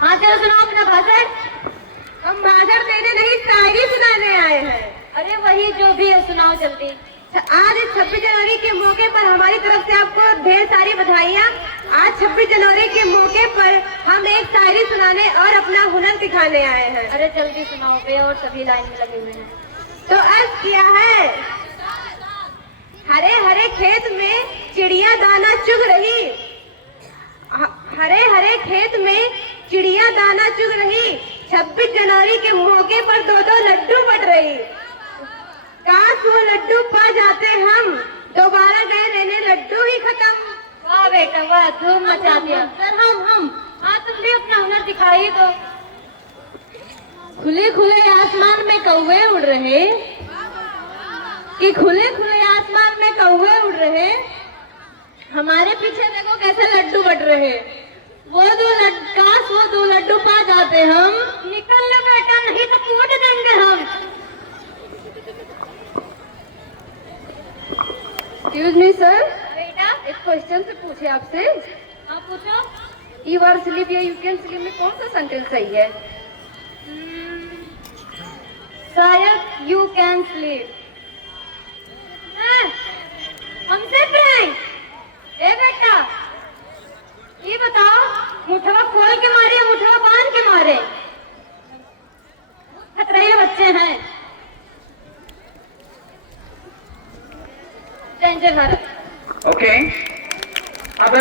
हाँ चलो सुनाओ अपना भाषण। हम भाषण देने नहीं, शायरी सुनाने आए हैं। अरे वही जो भी है सुनाओ जल्दी। आज 26 जनवरी के मौके पर हमारी तरफ से आपको ढेर सारी बधाइयाँ। आज 26 जनवरी के मौके पर हम एक शायरी सुनाने और अपना हुनर दिखाने आए हैं। अरे जल्दी सुनाओ बे, और सभी लाइन में लगे हुए हैं। तो अर्ज किया है, हरे हरे खेत में चिड़िया दाना चुग रही, हरे हरे खेत में चिड़िया दाना चुग रही, 26 जनवरी के मौके पर 2-2 लड्डू बट रही। काश वो लड्डू पा जाते हम, दोबारा गए रहने लड्डू ही खत्म। वाह बेटा वाह, धूम मचा दिया। सर हम हाँ तुम भी अपना हुनर दिखाई दो। खुले खुले आसमान में कौवे उड़ रहे, कि खुले खुले आसमान में कौवे उड़ रहे, हमारे पीछे देखो कैसे लड्डू बट रहे। काश वो 2 लड्डू पा जाते हम। निकल लो बेटा, नहीं तो कूट देंगे हम। एक्सक्यूज मी सर, बेटा एक क्वेश्चन से पूछे आपसे। हाँ पूछो। यू आर स्लीप या यू कैन स्लीप में कौन सा सेंटेंस सही है? शायद यू कैन स्लीप। हमसे प्रैंक? ए बेटा ये बताओ, मुठवा खोल के मारे या मुठवा बांध के मारे? खतरे बच्चे हैं, डेंजर भारत। ओके, अब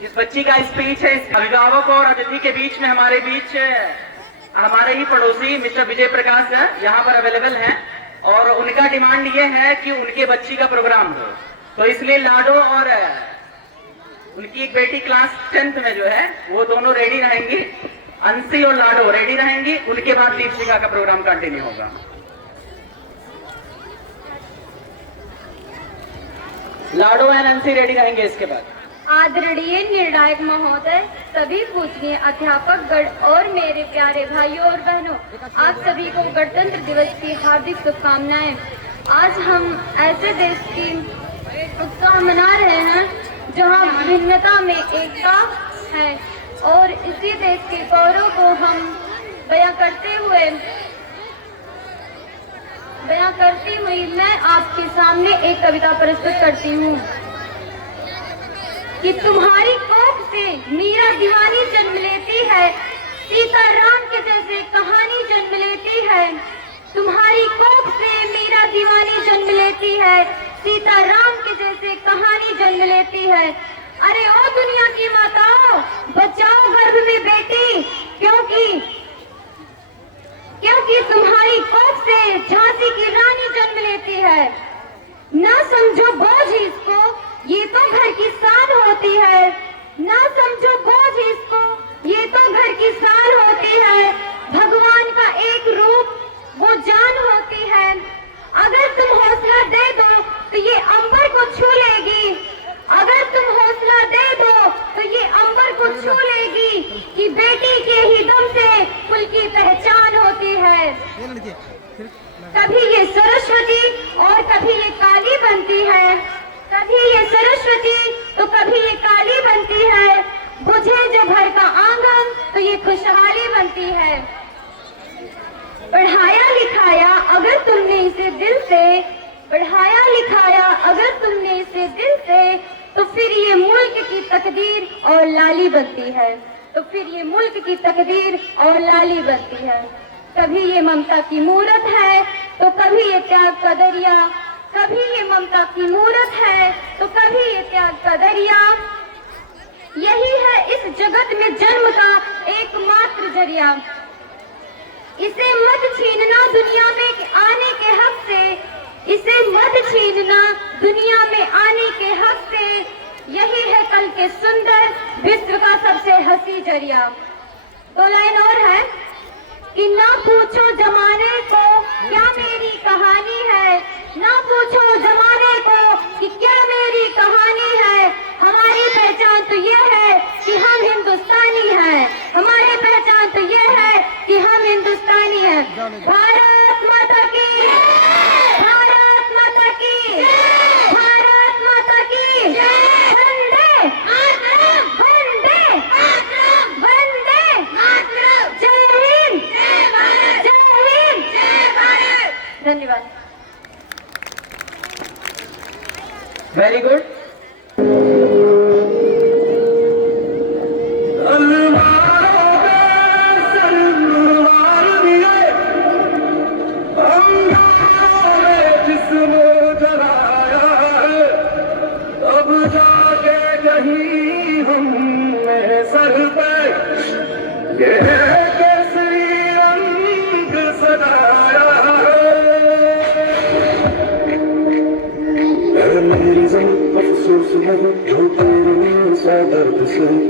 इस बच्ची का स्पीच है। इस अभिभावक और अतिथि के बीच में हमारे बीच हमारे ही पड़ोसी मिस्टर विजय प्रकाश यहाँ पर अवेलेबल हैं, और उनका डिमांड ये है कि उनके बच्ची का प्रोग्राम हो, तो इसलिए लाडो और उनकी एक बेटी क्लास 10th में जो है वो दोनों रेडी रहेंगी। अंशी और लाडो रेडी रहेंगी, उनके बाद दीपशिखा का प्रोग्राम कंटिन्यू होगा। लाडो एंड अंशी रेडी रहेंगे इसके बाद। आदरणीय निर्णायक महोदय, सभी पूजनीय अध्यापक गण और मेरे प्यारे भाइयों और बहनों, आप सभी को गणतंत्र दिवस की हार्दिक शुभकामनाएं। आज हम ऐसे देश की उत्सव मना रहे हैं जहां भिन्नता में एकता है, और इसी देश के गौरव को हम बयां करते हुए मैं आपके सामने एक कविता प्रस्तुत करती हूँ कि तुम्हारी कोख से मीरा दीवानी जन्म लेती है, सीता राम के जैसे कहानी जन्म लेती है। तुम्हारी कोख से मीरा दीवानी जन्म लेती है, सीता राम के जैसे कहानी जन्म लेती है। अरे ओ दुनिया की माताओं, बचाओ गर्भ में बेटी, क्योंकि तुम्हारी कोख से झांसी की रानी जन्म लेती है। ना समझो बोझ इसको, ये तो घर की शान होती है। ना समझो बोझ इसको, ये तो घर की शान होती है। भगवान का एक रूप वो जान होती है। अगर तुम हौसला दे दो तो ये अंबर को छू लेगी। अगर तुम हौसला दे दो तो ये अंबर को छू लेगी कि बेटी के ही दम से कुल की पहचान होती है। कभी ये सरस्वती और कभी ये काली बनती है, कभी ये सरस्वती तो कभी ये काली बनती है। बुझे जो घर का आंगन तो ये खुशहाली बनती है। पढ़ाया लिखाया अगर तुमने इसे दिल से, पढ़ाया लिखाया अगर तुमने इसे दिल से, तो फिर ये मुल्क की तकदीर और लाली बनती है। तो फिर ये मुल्क की तकदीर और लाली बनती है। कभी ये ममता की मूरत है तो कभी ये त्याग का दरिया, कभी ये ममता की मूरत है तो कभी ये त्याग का दरिया। यही है इस जगत में जन्म का एकमात्र जरिया। इसे मत छीनना दुनिया में आने के हक से, इसे मत छीनना दुनिया में आने के हक से। यही है कल के सुंदर विश्व का सबसे हंसी जरिया। 2 लाइन और है कि ना पूछो जमाने को क्या मेरी कहानी है, ना पूछो जमाने को कि क्या मेरी कहानी है। हमारी पहचान तो ये है कि हम हिंदुस्तानी हैं, हमारी पहचान तो ये है कि हम हिंदुस्तानी हैं। भारत माता की, भारत माता की, भारत माता की।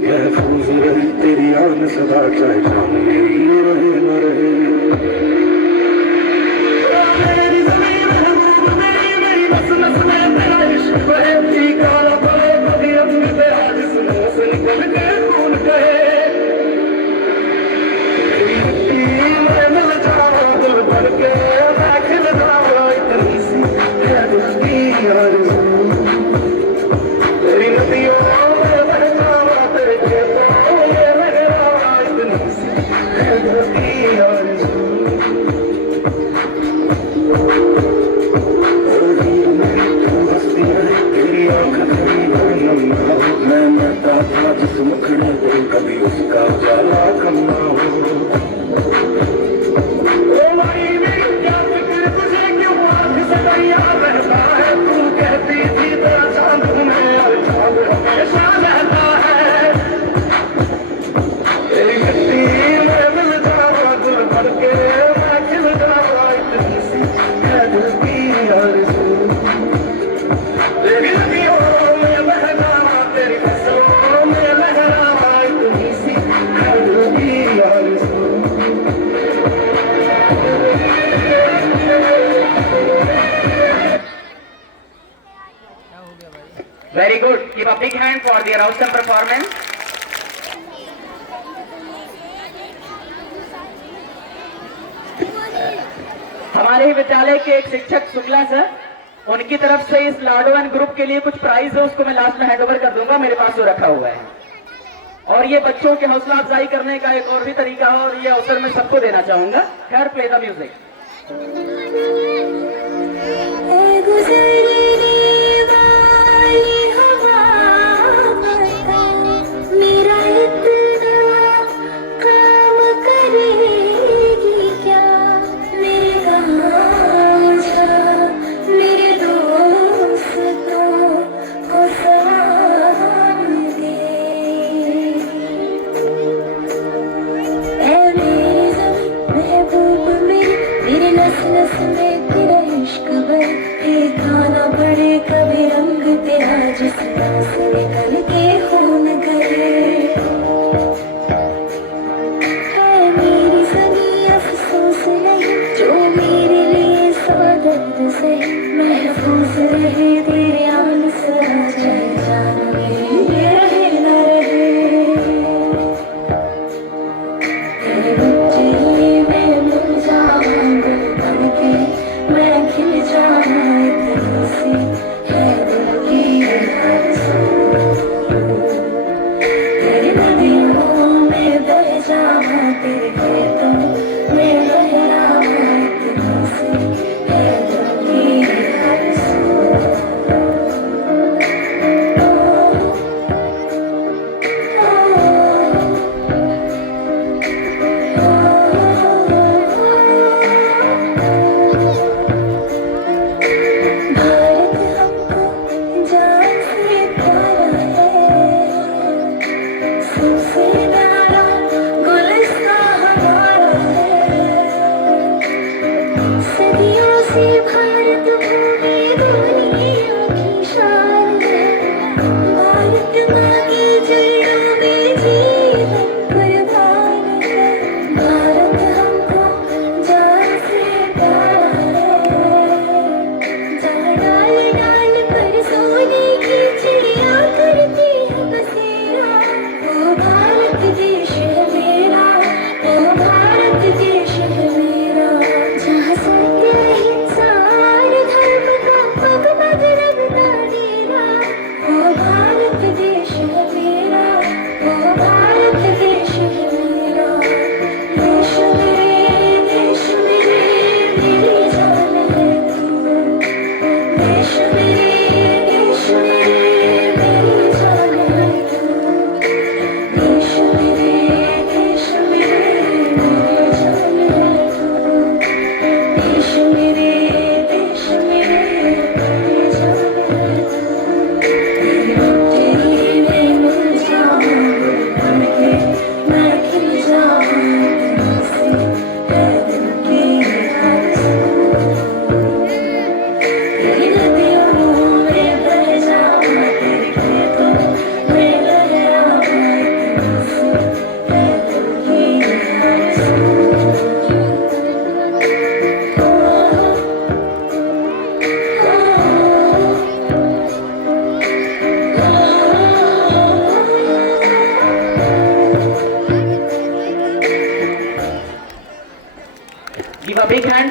महफूज रही तेरी आन सदा, चाहे जान मेरी रहे न रहे। मेरी ज़मीन महबूब मेरी, मेरी नस नस में तेरा इश्क बहे, फीका न पड़े कभी रंग तेरा जिस्मों से निकल के खून कहे। तेरी मिट्टी में मिल जाऊं दिल भर के, मैं खिल जाऊं इतनी सी है दिल की आरज़ू। तेरी नदियों जिस मुखड़े पे कभी उसका उजाला कम ना हो। ओ माई मेरी क्या फिक्र तुझे, क्यों आँख से दरिया बहता है। तू कहती थी तेरा चांद में और चांद हमेशा रहता है। तेरी मिट्टी में मिल जावा दिल भर के, मैं खिल जावा इतनी सी है दिल की आरज़ू। तेरी नदियों में बह जावा, तेरी फसलों में लहरावा इतनी सी है दिल की आरज़ू। Very good. Give a big hand for their awesome performance. हमारे ही विद्यालय के एक शिक्षक शुक्ला सर, उनकी तरफ से इस लाडो एंड ग्रुप के लिए कुछ प्राइज है, उसको मैं लास्ट में हैंड ओवर कर दूंगा। मेरे पास वो रखा हुआ है। और ये बच्चों के हौसला अफजाई करने का एक और भी तरीका है, और ये अवसर मैं सबको देना चाहूंगा। खैर, प्ले द म्यूजिक। मैं खिल जाऊं इतनी सी है दिल की आरज़ू।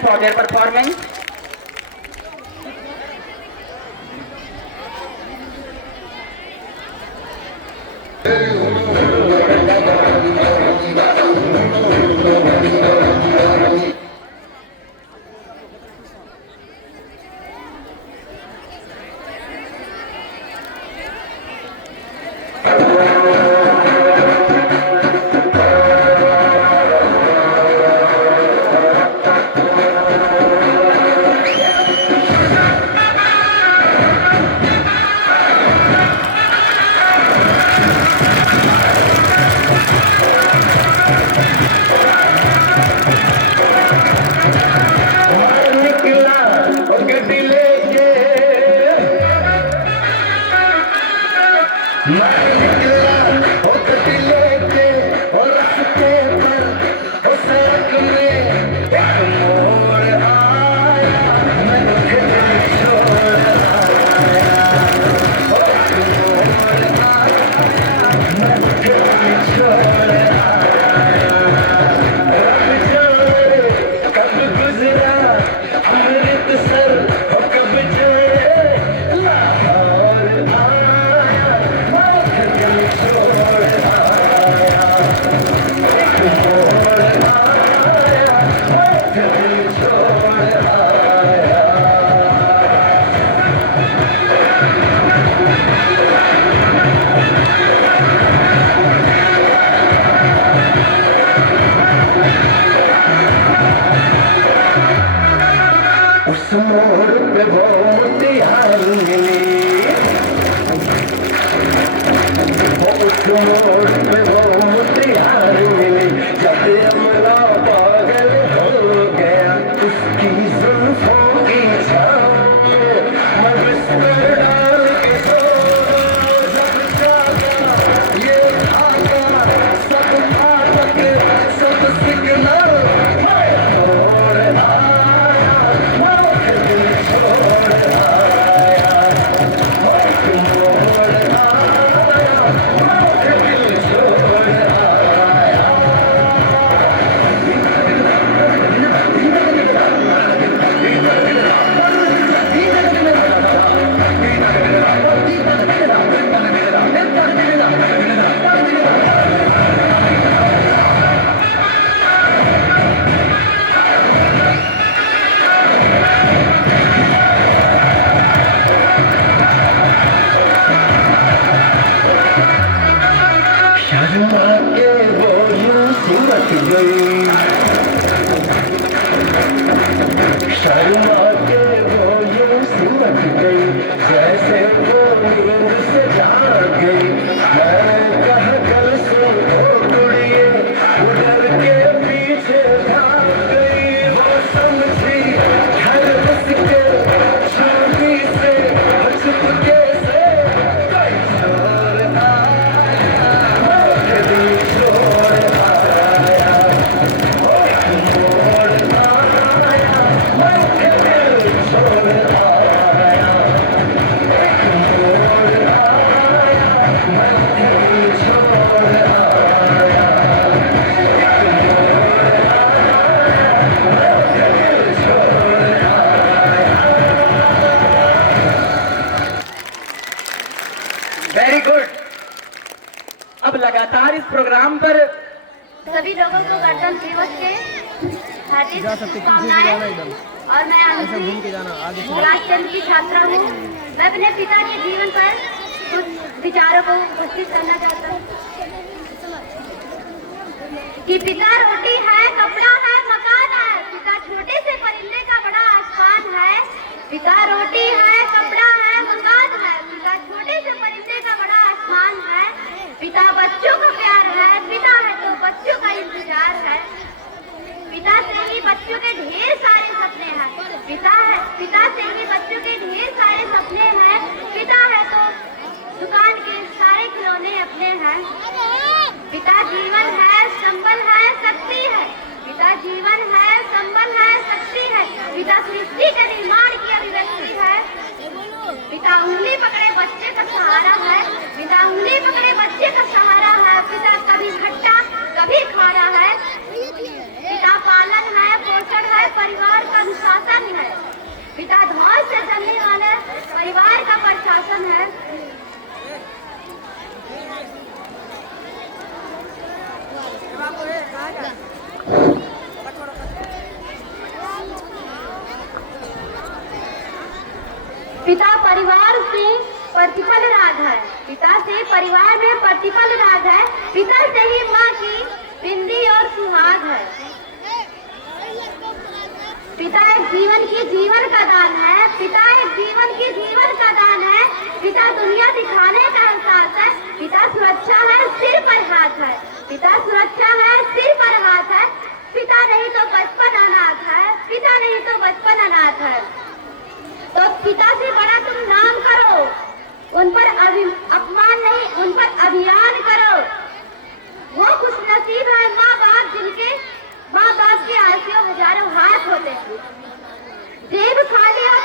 for their performance. Very good. अब लगातार इस प्रोग्राम पर सभी लोगों को गणतंत्र दिवस के हार्दिक शुभकामनाएं। और मैं अंजलि क्लास 10 की छात्रा हूँ। मैं अपने पिता के जीवन पर कुछ विचारों को उपस्थित करना चाहता हूँ कि पिता रोटी है, कपड़ा है, मकान है, पिता छोटे से परिंदे का बड़ा आसमान है। पिता रोटी है, कपड़ा है, मकान है, पिता छोटे से परिंदे का बड़ा आसमान है। पिता बच्चों का प्यार है, पिता है तो बच्चों का इंतजार है। पिता से ही बच्चों के ढेर सारे सपने हैं। पिता से ही बच्चों के ढेर सारे सपने हैं। पिता है तो दुकान के सारे खिलौने अपने हैं। पिता जीवन है, संबल है, शक्ति है। पिता जीवन है, संबल है, शक्ति है। पिता सृष्टि के निर्माण की अभिव्यक्ति है। पिता उंगली पकड़े बच्चे का सहारा है। पिता उंगली पकड़े बच्चे का सहारा है। पिता कभी खट्टा कभी खारा है। पिता पालन है, पोषण है, परिवार का अनुशासन है। पिता ध्वज से चलने वाले परिवार का प्रशासन है। पिता परिवार से प्रतिपल राग है। पिता से परिवार में प्रतिपल राग है। पिता से ही माँ की बिंदी और सुहाग है। पिता एक जीवन की जीवन का दान है। पिता एक जीवन की जीवन का दान है। पिता दुनिया दिखाने का एहसास है। पिता सुरक्षा है, सिर पर हाथ है। पिता सुरक्षा है, सिर पर हाथ है। पिता नहीं तो बचपन अनाथ है। पिता नहीं तो बचपन अनाथ है। तो पिता से बड़ा तुम नाम करो, उन पर अपमान नहीं, उन पर अभियान करो। वो खुश नसीब है माँ बाप जिनके माँ बाप के आंसू हजारों हाथ होते हैं। जेब खाली और